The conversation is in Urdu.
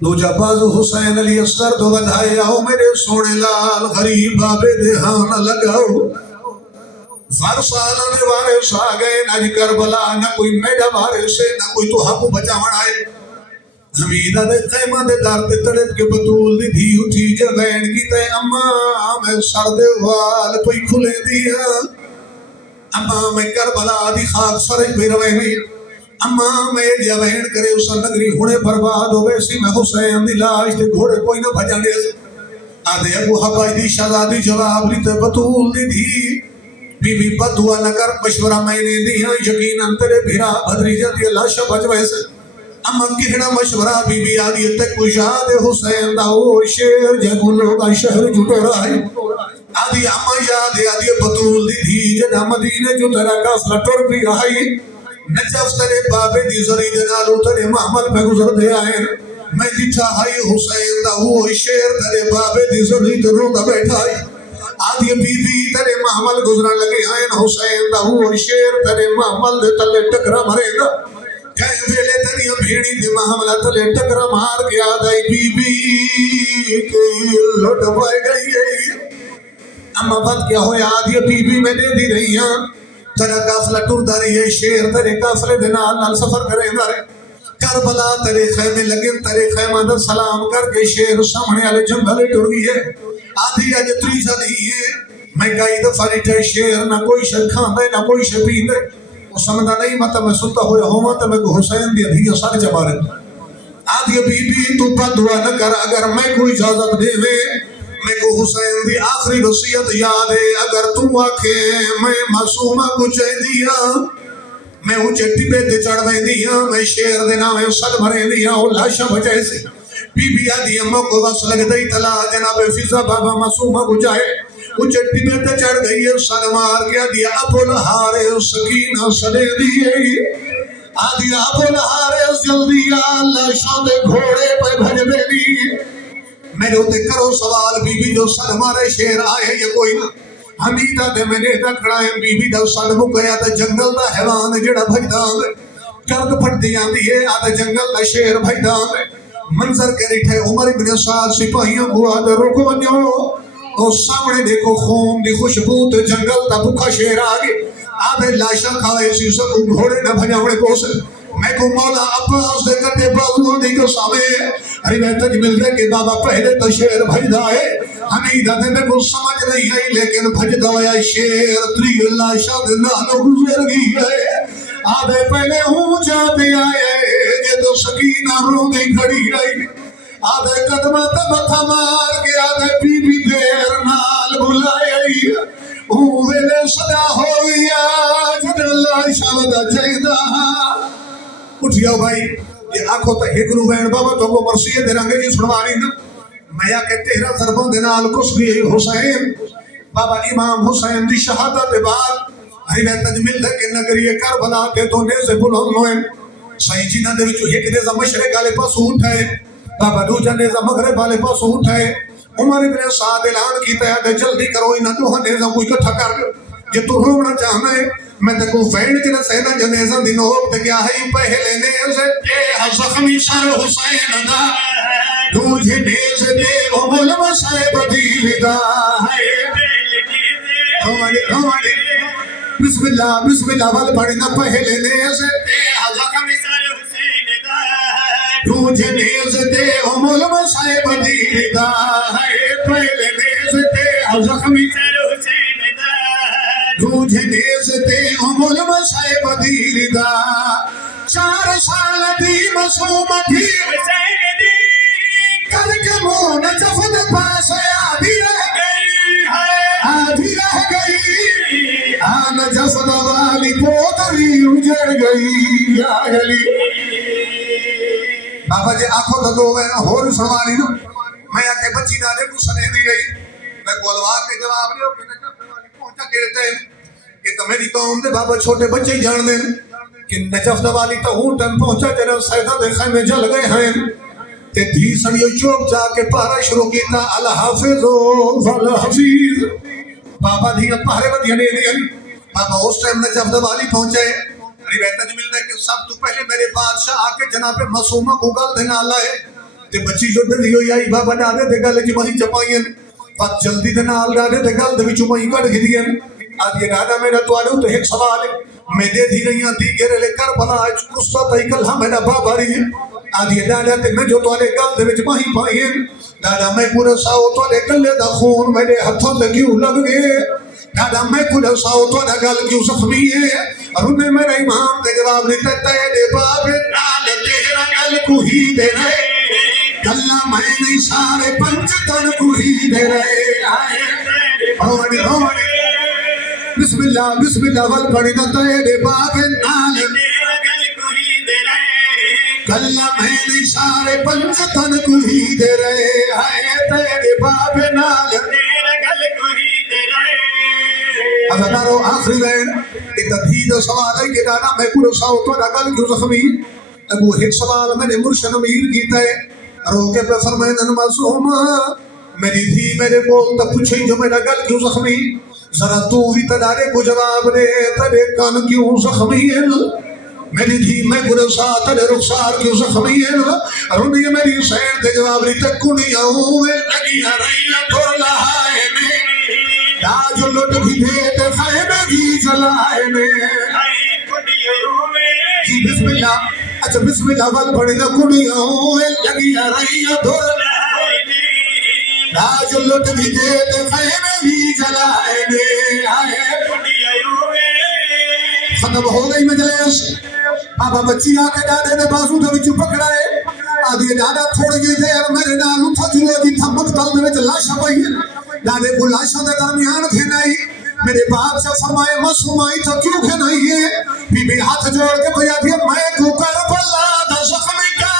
دو جباز حسین علی اصغر دو بدھائے آؤ میرے سونے لال غریب بابے دہان لگاؤ فارسالہ نے وارث آ گئے نہ کربلا نہ کوئی میڈا وارث ہے نہ کوئی تو حق بچا مڑائے حمیدہ دے قیمہ دے دار تے تڑپ کے بطول دی دھی اٹھی جبین کی تے اماں میں سر دے وال پئی کھلے دیا اماں میں کربلا دی خاک سرج بھی روے ہوئی اماں میں جوین کرے اس نگری ہونے برباد ہو ویسی میں حسین دی لاش تے گھوڑے کوئی نہ بھجانے سے آدھے ابو حبائی دی شہزادی جواب لیتے بطول دی دھی بی بی بدعا نہ کر مشورہ میں نے دیا یقیناً تیرے بھیرا بھدریجہ دی اللہ شب بچ ویسے اماں کی ہڑا مشورہ بی بی آدھی تک کشاد حسین دا او شیر جگلوں کا شہر جھوٹے رہے آدھی اماں یاد آدھی بطول دی دھی جنہ مدینہ جو تیرا کافلہ ٹر بھی آئی نجف ترے بابے دی زری جنالو ترے محمل پہ گزر دے آئے میں دیٹھا ہائی حسین دا وہ شیر ترے بابے دی زری دروں دا بیٹھا آئی آدھی بی بی ترے محمل گزرا لگے آئے حسین دا وہ شیر ترے محمل دے تلے ٹکرا مرے دا کہیں ویلے تری بھیڑی دے محملہ تلے ٹکرا مار کے آدھائی بی بی کے لٹ پائے گئی ہے اما بات کیا ہویا آدھی بی بی میں دے دی رہی ہیں تیرا کافلہ ٹور داری ہے شیر تیرے کافلے دے نال سفر کرے دارے کربلا تیرے خیمے لگن تیرے خیمہ دا سلام کر کے شیر سامنے آلے جنگلے ٹور گئی ہے آدھی آج تریزہ نہیں ہے میں کئی دفعہ ریٹھے شیر نہ کوئی شر کھاندے نہ کوئی شر پیندے وہ سمجھا نہیں مطلب میں سنتا ہویا ہوں مطلب میں کو حسین دیا دھیا سارے چبارے آدھی بی بی تو بدعا نہ کر اگر میں کوئی اجازت دے میں کو حسین دی آخری وصیت یاد ہے اگر تو آکھے میں معصومہ کو چاہ دیا میں اونچے ٹپے تے چڑھ دیا میں شیر دے نامے سل بھرے دیا اور لاشا بچائے سے بی بی آدھی اموں کو بس لگ دئی تلا جناب فضا بابا معصومہ کو چاہے اونچے ٹپے تے چڑھ گئی سل مار کے آدھی ابو لہارے سکینہ سلے دیئے آدھی ابو لہارے جلدی لاشا دے گھوڑے پہ بھج دے دی میرے ہوتے کرو سوال بی بی جو سل مارے شیر آئے یا کوئی نہ حمیدہ دے میں نے دکھڑا ہے بی بی دا سل مکیا دا جنگل دا حیوان جڑا بھجدان ہے کرد پھٹ دیاں دیئے آدھا جنگل دا شیر بھجدان ہے منظر کے ریٹھے عمر ابن سعد سپاہیوں کو آدھا رکو بنیو اور سامنے دیکھو خون دی خوشبوت جنگل دا بکھا شیر آگے آدھے لاشا کھائے سیسا کو گھوڑے نہ بھجاوڑے پوسے میں کو مولا عباس دے کٹے بازوں دی کو سامنے روایت مل دے کہ بابا پہلے تو شیر بھجدا ہے حمیدہ دے میں کو سمجھ نہیں ہے لیکن بھجدا ہے شیر تری اللہ شاد نالو گزر گئی ہے آدھے پہلے ہوں جاتے آئے یہ تو سکینہ رو دی کھڑی رہی آدھے قدمہ تمتھا مار کے آدھے بی بی دیر نال بلائے ہوں ویلے صدا ہوئی آج اللہ شاد چاہدہ اٹھیاؤ بھائی یہ آنکھوں تا ہکرو بین بابا تو کو مرسیہ دے رنگے جی سنواری نا میں کہ تیرا ضربوں دے نال کس بھی حسین بابا امام حسین دی شہادت بعد روایت مل ہے کہ نگری کربلا کے تو نیزے بلند ہوئے صحیح جینا دے وچوں ایک نیزہ مشرق والے پاس اٹھائے بابا دوجا نیزہ مغرب والے پاس اٹھائے عمر ابن سعد اعلان کیتا ہے جلدی کرو انہاں دو نیزہ کو اکٹھا کر دو یہ تو رونا چاہنا ہے میں تکو فینڈ چنا سینا جنیزہ دی نوک تے کیا ہے پہلے نیزے اے زخمی سر حسین دا دوجہ نیزے دے عمل مسائے بدیل دا ہمارے بسم اللہ وال پڑھنا پہلے نیزے دے زخمی سر حسین دا دوجہ نیزے دے عمل مسائے بدیل دا پہلے نیزے دے زخمی سر حسین دوجہ نیزے تے عمل مسائے بدیل دا 4 سال دی مسوم تھی حسین دی کل کے مون جفت پاس آدھی رہ گئی آن جفت والی پودری اجڑ گئی یا علی بابا جی آنکھوں تو دو میں ہور سنوانی نا میں آکے بچی دادے کو سنے دی رہی میں گولوار کے جواب لیو کہ نجف والی پہنچا کہتے ہیں کہ تو میری قوم دے بابا چھوٹے بچے ہی جان دیں کہ نجف والی تو ہوں ٹن پہنچا جنہاں سیدہ دے خیمے جل گئے ہیں تے دھی سڑیو چوک جا کے پارا شروع کیتا الحافظ والحفیظ بابا دھیا پارے بدیا نے دیا بابا اس ٹائم نجف والی پہنچے روایت ملتا ہے کہ سب تو پہلے میرے بادشاہ آکے جناب معصومہ کو گل دینا لائے تے بچی جو ڈری ہوئی آئی بابا ڈاڈے تے گل چ مہی چپائیں پت جلدی دے نال ڈاڈے تے گل دے وچوں مہی کڈ گھدیاں آدھی ڈاڈا میرا تواڈے تے ایک سوال ہے میں دے دی رہیاں دی گرے لے کربلا اچ قصہ تے کل ہم میرا بابا رہی آدھی ڈاڈا تے میں جو تواڈے گل دے وچ مہی پائیں ڈاڈا میں پورا ساو تواڈے گلے دا خون میرے ہتھوں تے کیوں لگ گئے ڈاڈا میں پورا ساو تواڈا گل کیوں زخمی ہے اور انہیں میرے امام تے جواب دیتا تیرے باب نال تیرا گل کو ہی دے رہے گلا میں نہیں سارے پنجتن کو ہی دے رہے روڑی بسم اللہ ول پڑی دا تیرے باب نال تیرا گل کو ہی دے رہے گلا میں نہیں سارے پنجتن کو ہی دے رہے تیرے باب نال تیرا گل کو ہی دے رہے ازدارو آخری وین اتدھید سوال ہے کہ دانا میں پورا ساو تو گل کیوں زخمی ابو ایک سوال میں نے مرشد امیر کیتا ہے روکے پہ فرمائن معصوم میری دھی میرے بول تا پوچھیں جو میرا گل کیوں زخمی ذرا تو ہی تدارے کو جواب دے تیرے کان کیوں زخمی ہے میری دھی میں پورا سا تیرے رخسار کیوں زخمی ہے رونی میری سین دے جواب دی تک کنیاں ہوئے لگی رہی دور لہائے میں آج لٹ بھی دے تے خیمے بھی جلائے میں جی بسم اللہ اچھا بسم اللہ ول پڑی نہ کنیاں ہوئے لگی رہی دور لہائے میں آج لٹ بھی دے تے خیمے بھی جلائے میں ختم ہو گئی مجلس بابا بچی آکے ڈاڈے نے بازو دے وچ پکڑائے آدھی ڈاڈا تھوڑی جی دیر میرے نال اٹھا جلو دی تھمک تل دے وچ لاشا پئی ڈاڈے کو لاشا دے درمیان تھے نہیں میرے باپ سے فرمائے معصوم آئی تو کیوں کہ نہیں ہے بی بی ہاتھ جوڑ کے بھیا دیا میں کو کربلا دا زخمی کا